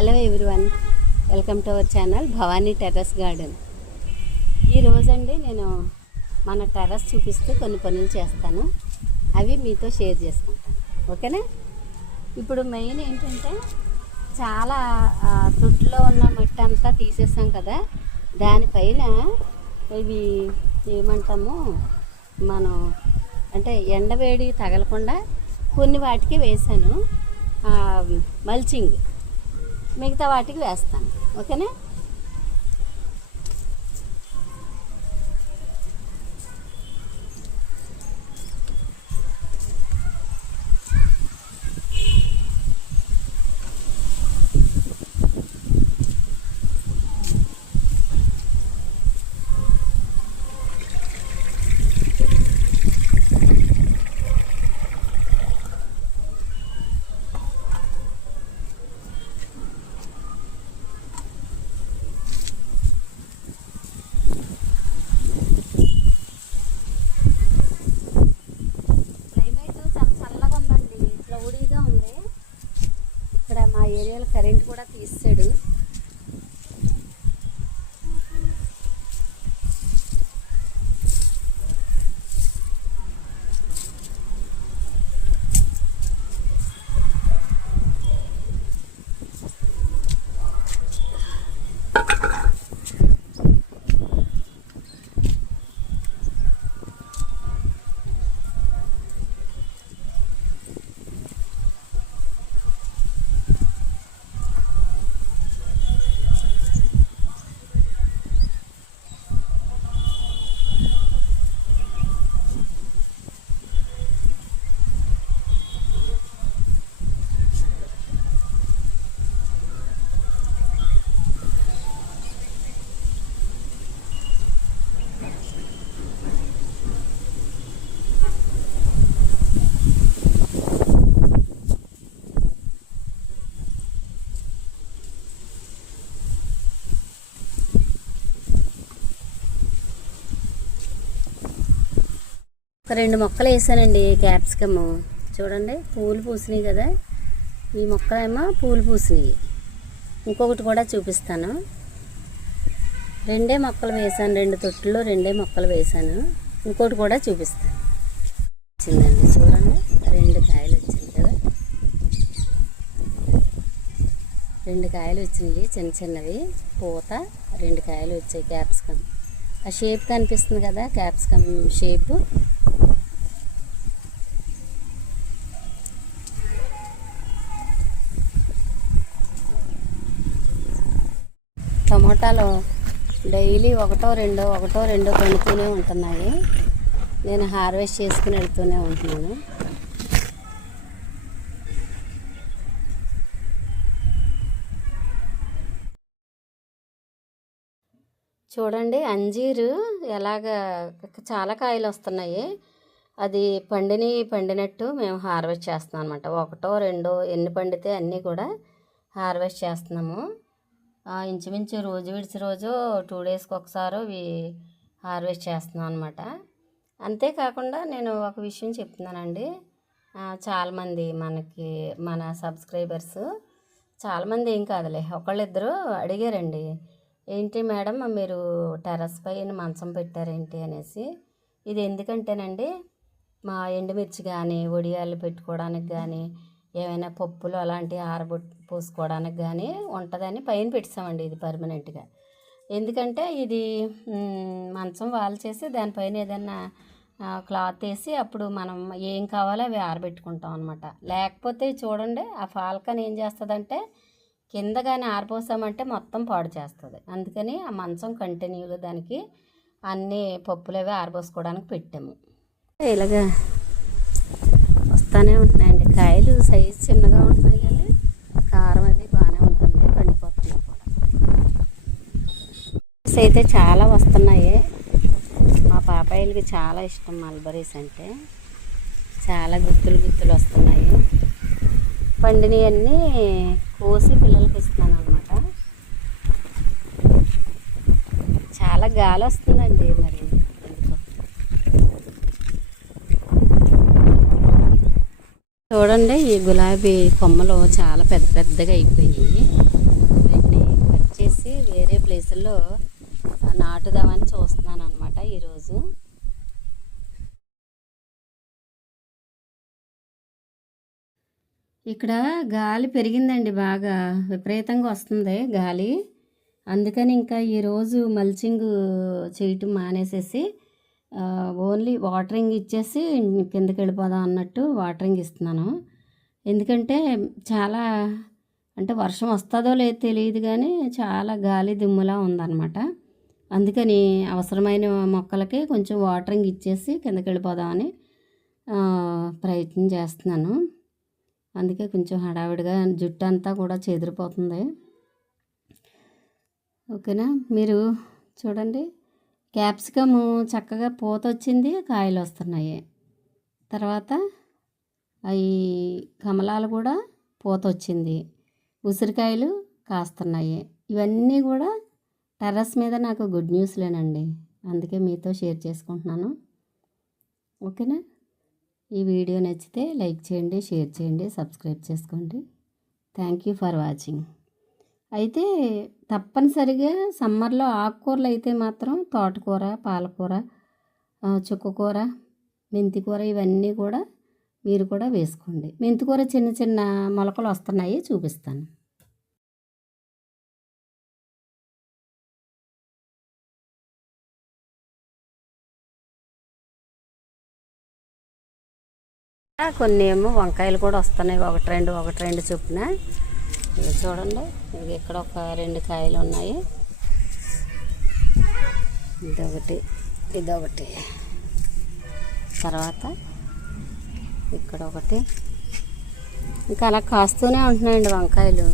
Hello everyone, welcome to our channel Bhavani terrace garden. ఈరోజండి నేను మన టెర్రస్ చూపిస్తూ కొన్ని పనులు చేస్తాను, అవి మీతో షేర్ చేసుకుంటాను. ఓకేనా? ఇప్పుడు మెయిన్ ఏంటంటే చాలా తొట్టులో ఉన్న మట్టి అంతా తీసేసాం కదా, దానిపైన ఇవి ఏమంటాము మనం అంటే ఎండవేడి తగలకుండా కొన్ని వాటికి వేసాను మల్చింగ్, మిగతా వాటికి వేస్తాను. ఓకేనా? ఏరియాలో కరెంట్ కూడా తీసాడు. ఒక 2 మొక్కలు వేసానండి, క్యాప్సికమ్. చూడండి, పూలు పూసినాయి కదా, ఈ మొక్కలేమో పూలు పూసినాయి. ఇంకొకటి కూడా చూపిస్తాను. 2 మొక్కలు వేసాను, 2 తొట్టుల్లో 2 మొక్కలు వేసాను. ఇంకోటి కూడా చూపిస్తాను. వచ్చిందండి, చూడండి, 2 కాయలు వచ్చింది కదా, 2 కాయలు వచ్చినాయి, చిన్న చిన్నవి పూత. 2 కాయలు వచ్చాయి క్యాప్సికమ్. ఆ షేప్ కనిపిస్తుంది కదా, క్యాప్సికమ్ షేపు. టమోటాలు డైలీ ఒకటో రెండో పండుతూనే ఉంటున్నాయి. నేను హార్వెస్ట్ చేసుకుని వెళ్తూనే ఉంటున్నాను. చూడండి, అంజీరు ఎలాగా చాలా కాయలు వస్తున్నాయి. అది పండినట్టు మేము హార్వెస్ట్ చేస్తున్నాం అనమాట. ఒకటో రెండో ఎన్ని పండితే అన్నీ కూడా హార్వెస్ట్ చేస్తున్నాము. ఇంచుమించు రోజు విడిచి రోజు 2 డేస్కి ఒకసారి ఇవి హార్వెస్ట్ చేస్తున్నాం అనమాట. అంతేకాకుండా నేను ఒక విషయం చెప్తున్నానండి. చాలామంది మన సబ్స్క్రైబర్స్ చాలామంది, ఏం కాదులే, ఒకళ్ళిద్దరు అడిగారండి, ఏంటి మేడం మీరు టెర్రస్ పైన మంచం పెట్టారేంటి అనేసి. ఇది ఎందుకంటేనండి, మా ఎండుమిర్చి కానీ వడియాలు పెట్టుకోవడానికి కానీ ఏమైనా పప్పులు అలాంటివి పోసుకోవడానికి కానీ ఉంటుందని పైన పెట్టామండి. ఇది పర్మనెంట్గా. ఎందుకంటే ఇది మంచం వాల్ చేసి దానిపైన ఏదైనా క్లాత్ వేసి అప్పుడు మనం ఏం కావాలో అవి ఆరబెట్టుకుంటాం అనమాట. లేకపోతే చూడండి, ఆ ఫాల్కన్ ఏం చేస్తుందంటే కింద కానీ ఆరిపోసామంటే మొత్తం పాడు చేస్తుంది. అందుకని ఆ మంచం కంటిన్యూగా దానికి అన్ని పప్పులు అవి ఆరబోసుకోవడానికి పెట్టాము. ఇలాగా వస్తూనే ఉంటున్నాయండి కాయలు. సైజు చిన్నగా ఉంటున్నాయి కానీ కారం అది బాగానే ఉంటుంది, పండిపోతున్నాయి కూడా. అయితే చాలా వస్తున్నాయి. మా పాపాయిలకి చాలా ఇష్టం మల్బరీస్ అంటే. చాలా గుత్తులు వస్తున్నాయి. పండినవన్నీ కోసి పిల్లలకి ఇస్తున్నాను అనమాట. చాలా గాలి వస్తుందండి మరి. చూడండి, ఈ గులాబీ కొమ్మలు చాలా పెద్ద పెద్దగా అయిపోయాయి. వీటిని కట్ చేసి వేరే ప్లేసుల్లో నాటుదామని చూస్తున్నాను అనమాట ఈరోజు. ఇక్కడ గాలి పెరిగిందండి, బాగా విపరీతంగా వస్తుంది గాలి. అందుకని ఇంకా ఈరోజు మల్చింగ్ చేయటం మానేసేసి ఓన్లీ వాటరింగ్ ఇచ్చేసి కిందకి వెళ్ళిపోదాం అన్నట్టు వాటరింగ్ ఇస్తున్నాను. ఎందుకంటే చాలా అంటే వర్షం వస్తుందో లేదో తెలియదు, కానీ చాలా గాలి దుమ్ములా ఉందన్నమాట. అందుకని అవసరమైన మొక్కలకి కొంచెం వాటరింగ్ ఇచ్చేసి కిందకి వెళ్ళిపోదామని ప్రయత్నం చేస్తున్నాను. అందుకే కొంచెం హడావిడిగా జుట్టు అంతా కూడా చెదిరిపోతుంది. ఓకేనా, మీరు చూడండి, క్యాప్సికము చక్కగా పూత వచ్చింది, కాయలు వస్తున్నాయి. తర్వాత అవి కమలాలు కూడా పూత వచ్చింది, ఉసిరికాయలు కాస్తున్నాయి. ఇవన్నీ కూడా టెర్రస్ మీద నాకు గుడ్ న్యూస్లేనండి. అందుకే మీతో షేర్ చేసుకుంటున్నాను. ఓకేనా, ఈ వీడియో నచ్చితే లైక్ చేయండి, షేర్ చేయండి, సబ్స్క్రైబ్ చేసుకోండి. Thank you for watching. అయితే తప్పనిసరిగా సమ్మర్లో ఆకుకూరలు అయితే మాత్రం తోటకూర, పాలకూర, చుక్కకూర, మెంతికూర ఇవన్నీ కూడా మీరు కూడా వేసుకోండి. మెంతికూర చిన్న చిన్న మొలకలు వస్తున్నాయి, చూపిస్తాను. కొన్ని ఏమో వంకాయలు కూడా వస్తున్నాయి, ఒకటి రెండు చొప్పున. ఇవి చూడండి, ఇవి ఇక్కడ ఒక 2 కాయలు ఉన్నాయి. ఇదొకటి తర్వాత ఇక్కడ ఒకటి. ఇంకా అలా కాస్తూనే ఉంటున్నాయండి వంకాయలు.